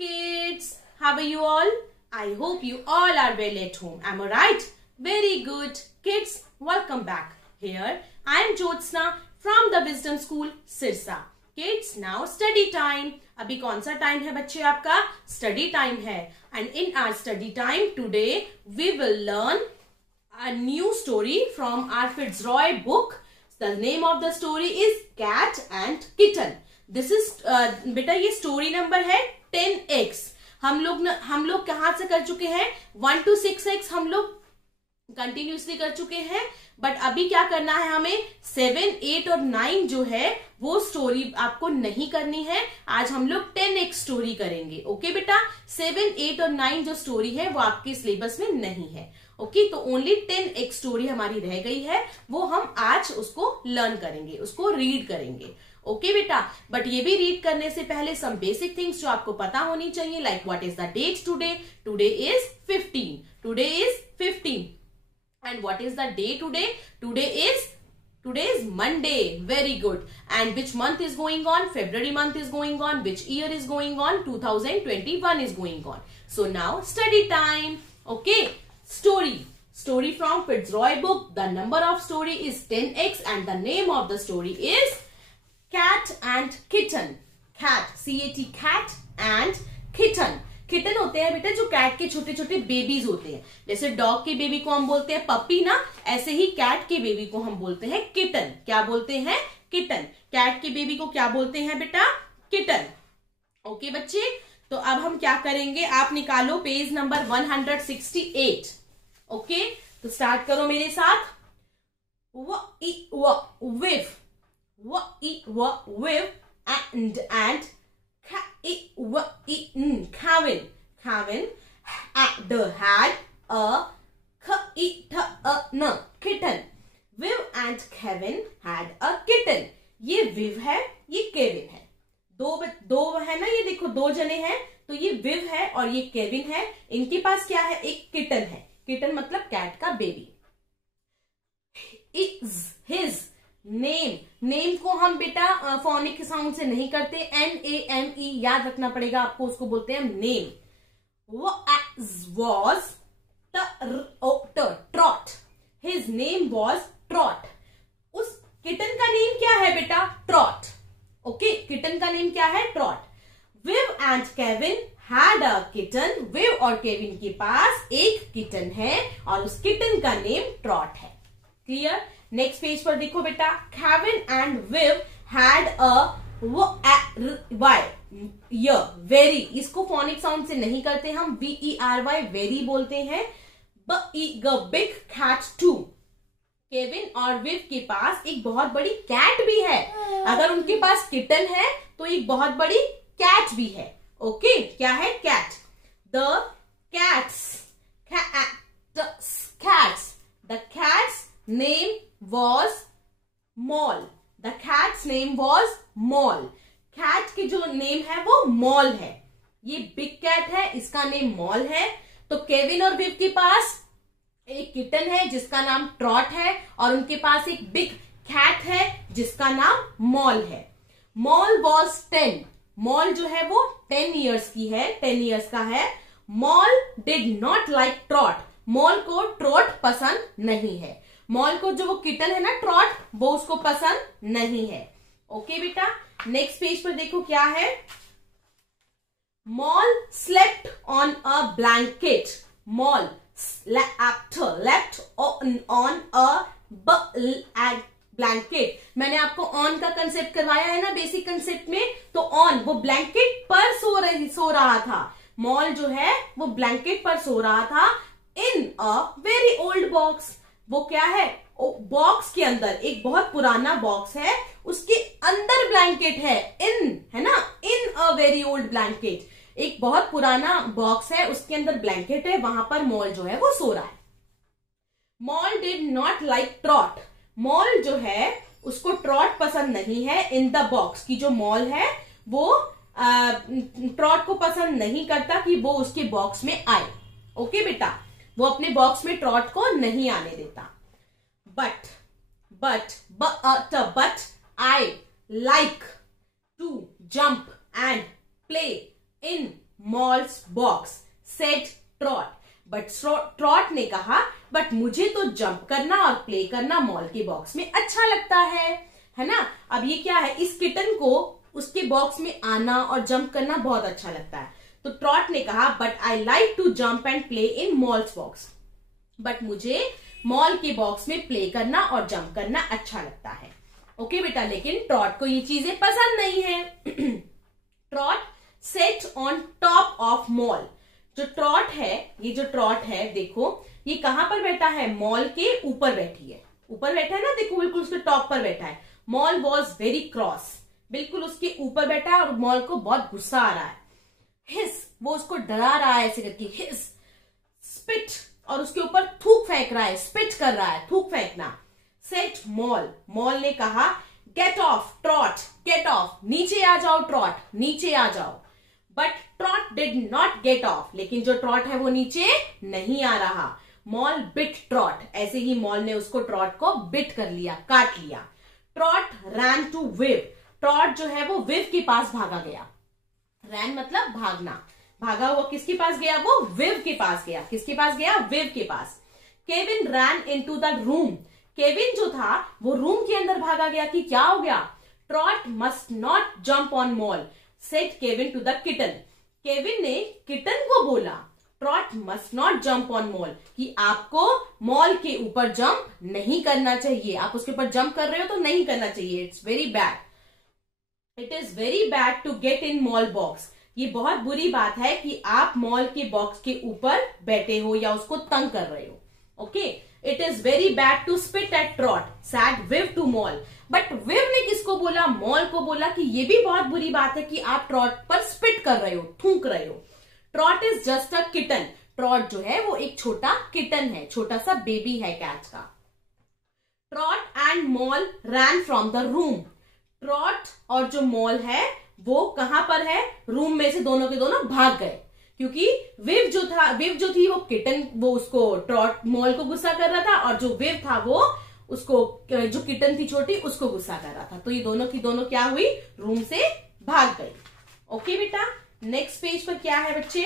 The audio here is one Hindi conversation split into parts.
kids, how are you all? I hope you all are well at home. Am I right? Very good. Kids, welcome back. Here I am Jyotsna from the Wisdom School, Sirsa. Kids, now study time. अभी कौन सा टाइम है बच्चे आपका? स्टडी टाइम है. And in our study time today we will learn a new story from our Fitzroy book. The name of the story is Cat and Kitten. This is बेटा ये स्टोरी नंबर है 10x. हम लोग कहाँ से कर चुके हैं? 1 to 6x हम लोग कंटिन्यूसली कर चुके हैं. बट अभी क्या करना है हमें? 7, 8 और 9 जो है वो स्टोरी आपको नहीं करनी है. आज हम लोग 10x स्टोरी करेंगे. ओके बेटा, 7, 8 और 9 जो स्टोरी है वो आपके सिलेबस में नहीं है. ओके, तो ओनली 10x स्टोरी हमारी रह गई है. वो हम आज उसको लर्न करेंगे, उसको रीड करेंगे. ओके बेटा, बट ये भी रीड करने से पहले सम बेसिक थिंग्स जो आपको पता होनी चाहिए, like what is the date today? Today is 15. Today is 15. And what is the day today? Today is Monday. Very good. And which month is going on? February month is going on. Which year is going on? 2021 is going on. So now study time. Okay. Story from Fitzroy book. The number of story is 10x and the name of the story is Cat and Kitten. Cat, C-A-T, cat and kitten. Kitten होते हैं बेटा जो कैट के छोटे छोटे बेबीज होते हैं. जैसे डॉग के बेबी को हम बोलते हैं पपी ना, ऐसे ही कैट के बेबी को हम बोलते हैं किटन. क्या बोलते हैं? किटन. कैट के बेबी को क्या बोलते हैं बेटा? किटन. ओके बच्चे, तो अब हम क्या करेंगे? आप निकालो पेज नंबर 168. ओके, तो स्टार्ट करो मेरे साथ. विव and Kevin had a kitten. Viv and Kevin had a kitten. ये विव है, ये केविन है. दो है ना, ये देखो दो जने हैं, तो ये विव है और ये केविन है. इनके पास क्या है? एक किटन है. किटन मतलब कैट का बेबी. His नेम को हम बेटा फोनिक साउंड से नहीं करते. NAME याद रखना पड़ेगा आपको, उसको बोलते हैं name. was Trot. His name was Trot. उस किटन का नेम क्या है बेटा? ट्रॉट. ओके, किटन का नेम क्या है? Trot. Viv and Kevin had a kitten. Viv और केविन के पास एक किटन है और उस किटन का नेम ट्रॉट है. क्लियर? नेक्स्ट पेज पर देखो बेटा. Kevin and Viv had a very. इसको फोनिक साउंड से नहीं करते हम, VERY वेरी बोलते हैं. Big cat to. केविन और विव के पास एक बहुत बड़ी कैट भी है. अगर उनके पास किटन है तो एक बहुत बड़ी कैट भी है. ओके, क्या है? Cat. The cat's name was Moll. The cat's name was Moll. Cat की जो नेम है वो मॉल है. ये बिग कैट है, इसका नेम मॉल है. तो केविन और विव के पास एक किटन है जिसका नाम ट्रॉट है और उनके पास एक बिग कैट है जिसका नाम मॉल है. Mall was 10. मॉल जो है वो 10 इयर्स की है, 10 इयर्स का है. Mall did not like trout. Mall को ट्रॉट पसंद नहीं है. मॉल को जो वो किटन है ना ट्रॉट, वो उसको पसंद नहीं है. ओके बेटा, नेक्स्ट पेज पर देखो क्या है. Mall slept on a blanket. Mall left on a blanket. मैंने आपको ऑन का कंसेप्ट करवाया है ना बेसिक कंसेप्ट में. तो ऑन, वो ब्लैंकेट पर सो रहा था. मॉल जो है वो ब्लैंकेट पर सो रहा था. इन अ वेरी ओल्ड बॉक्स. वो क्या है? बॉक्स के अंदर, एक बहुत पुराना बॉक्स है, उसके अंदर ब्लैंकेट है. है ना, इन अ वेरी ओल्ड ब्लैंकेट. एक बहुत पुराना बॉक्स है, उसके अंदर ब्लैंकेट है, वहां पर मॉल जो है वो सो रहा है. Mall did not like trout. Mall जो है उसको ट्रॉट पसंद नहीं है. इन द बॉक्स की जो मॉल है वो ट्रॉट को पसंद नहीं करता कि वो उसके बॉक्स में आए. ओके बेटा, वो अपने बॉक्स में ट्रॉट को नहीं आने देता. but I like to jump and play in malls box, said trout. But trout ने कहा, बट मुझे तो जंप करना और प्ले करना मॉल के बॉक्स में अच्छा लगता है ना। अब ये क्या है, इस किटन को उसके बॉक्स में आना और जंप करना बहुत अच्छा लगता है। तो ट्रॉट ने कहा, but I like to jump and play in Moll's box. But मुझे मॉल के बॉक्स में प्ले करना और जंप करना अच्छा लगता है। ओके बेटा, लेकिन ट्रॉट को ये चीजें पसंद नहीं है। Trout set on top of mall. जो ट्रॉट है, ये जो ट्रॉट है देखो, ये कहां पर बैठा है, मॉल के ऊपर बैठी है, ऊपर बैठा है ना, देखो बिल्कुल उसके टॉप पर बैठा है। मॉल वॉज वेरी क्रॉस, बिल्कुल उसके ऊपर बैठा है और मॉल को बहुत गुस्सा आ रहा है। हिस, वो उसको डरा रहा है ऐसे करके, हिस। स्पिट, और उसके ऊपर थूक फेंक रहा है, स्पिट कर रहा है, थूक फेंकना। सेट मॉल, मॉल ने कहा, get off Trot, get off, नीचे आ जाओ ट्रॉट, नीचे आ जाओ। But Trot did not get off, लेकिन जो ट्रॉट है वो नीचे नहीं आ रहा। मॉल बिट ट्रॉट, ऐसे ही मॉल ने उसको ट्रॉट को बिट कर लिया, काट लिया। Trot ran to Viv, Trot जो है वो विव के पास भागा गया। रैन मतलब भागना, भागा हुआ किसके पास गया, वो विव के पास गया। किसके पास गया, विव के पास। Kevin ran into the room, Kevin जो था वो रूम के अंदर भागा गया कि क्या हो गया, Trot must not jump on Moll, said Kevin to the kitten. Kevin ने किटन को बोला, Trot must not jump on Moll, कि आपको मॉल के ऊपर जंप नहीं करना चाहिए, आप उसके ऊपर जंप कर रहे हो तो नहीं करना चाहिए, it's very bad, it is very bad to get in Moll box. ये बहुत बुरी बात है कि आप मॉल के बॉक्स के ऊपर बैठे हो या उसको तंग कर रहे हो। Okay, it is very bad to spit at Trot, said Viv to Mal. But Viv ने किसको बोला, मॉल को बोला कि ये भी बहुत बुरी बात है कि आप ट्रॉट पर स्पिट कर रहे हो, थूक रहे हो। Trout is just a kitten, trout जो है वो एक छोटा किटन है, छोटा सा बेबी है कैट का। Trout and mall ran from the room, trout और जो मॉल है वो कहां पर है, रूम में से दोनों के दोनों भाग गए, क्योंकि विव जो थी वो किटन, वो उसको ट्रॉट मॉल को गुस्सा कर रहा था, और जो विव था वो उसको, जो किटन थी छोटी, उसको गुस्सा कर रहा था। तो ये दोनों की दोनों क्या हुई, रूम से भाग गई। ओके बेटा, नेक्स्ट पेज पर क्या है बच्चे,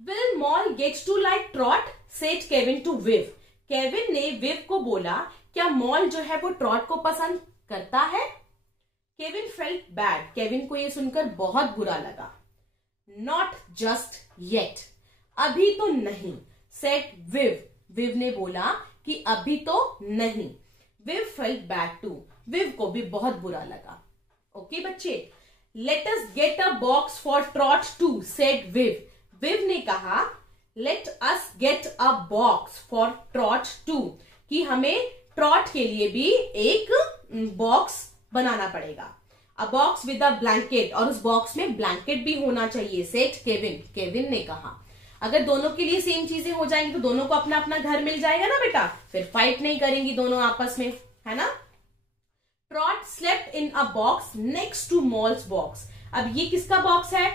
will Moll get to like Trot, said Kevin to Viv. Kevin ने विव को बोला, क्या मॉल जो है वो ट्रॉट को पसंद करता है। केविन फेल्ट बैड, केविन को ये सुनकर बहुत बुरा लगा। नॉट जस्ट येट, अभी तो नहीं। सेड विव, विव ने बोला कि अभी तो नहीं। Viv felt bad too, Viv को भी बहुत बुरा लगा। ओके बच्चे, let us get a box for Trot too, said Viv. Viv ने कहा, let us get a box for Trot too, कि हमें ट्रॉट के लिए भी एक बॉक्स बनाना पड़ेगा। अ बॉक्स विद अ ब्लैंकेट, और उस बॉक्स में ब्लैंकेट भी होना चाहिए, सेड केविन, केविन ने कहा। अगर दोनों के लिए सेम चीजें हो जाएंगी तो दोनों को अपना अपना घर मिल जाएगा ना बेटा, फिर फाइट नहीं करेंगी दोनों आपस में, है ना। Trot slept in a box next to Moll's box. अब ये किसका बॉक्स है,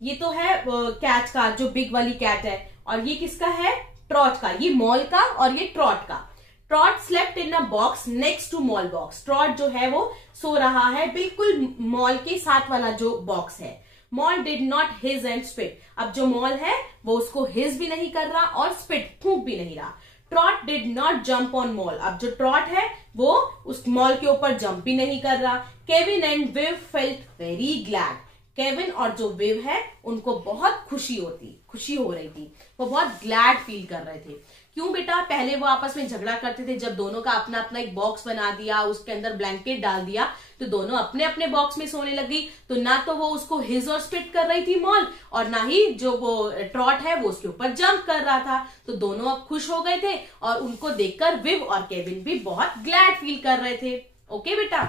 ये तो है कैट का, जो बिग वाली कैट है, और ये किसका है, ट्रॉट का, ये मॉल का और ये ट्रॉट का। Trot slept in a box next to Moll box, Trot जो है वो सो रहा है बिल्कुल मॉल के साथ वाला जो बॉक्स है। Mall did not his and spit, अब जो मॉल है वो उसको हिज भी नहीं कर रहा और स्पिट, थूक भी नहीं रहा। Trout did not jump on mall, अब जो ट्रॉट है वो उस मॉल के ऊपर जंप भी नहीं कर रहा। Kevin and Viv felt very glad, Kevin और जो विव है उनको बहुत खुशी हो रही थी, वो बहुत ग्लैड फील कर रहे थे। क्यों बेटा, पहले वो आपस में झगड़ा करते थे, जब दोनों का अपना अपना एक बॉक्स बना दिया, उसके अंदर ब्लैंकेट डाल दिया, तो दोनों अपने अपने बॉक्स में सोने लगी। तो ना तो वो उसको हिज और स्पिट कर रही थी मॉल, और ना ही जो वो ट्रॉट है वो उसके ऊपर जंप कर रहा था। तो दोनों अब खुश हो गए थे, और उनको देखकर विव और केविन भी बहुत ग्लैड फील कर रहे थे। ओके बेटा,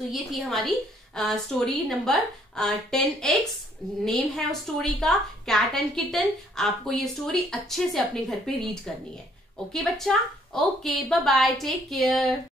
तो ये थी हमारी स्टोरी नंबर 10X, नेम है उस स्टोरी का कैट एंड किटन। आपको ये स्टोरी अच्छे से अपने घर पे रीड करनी है। ओके बच्चा, okay, bye bye, take care.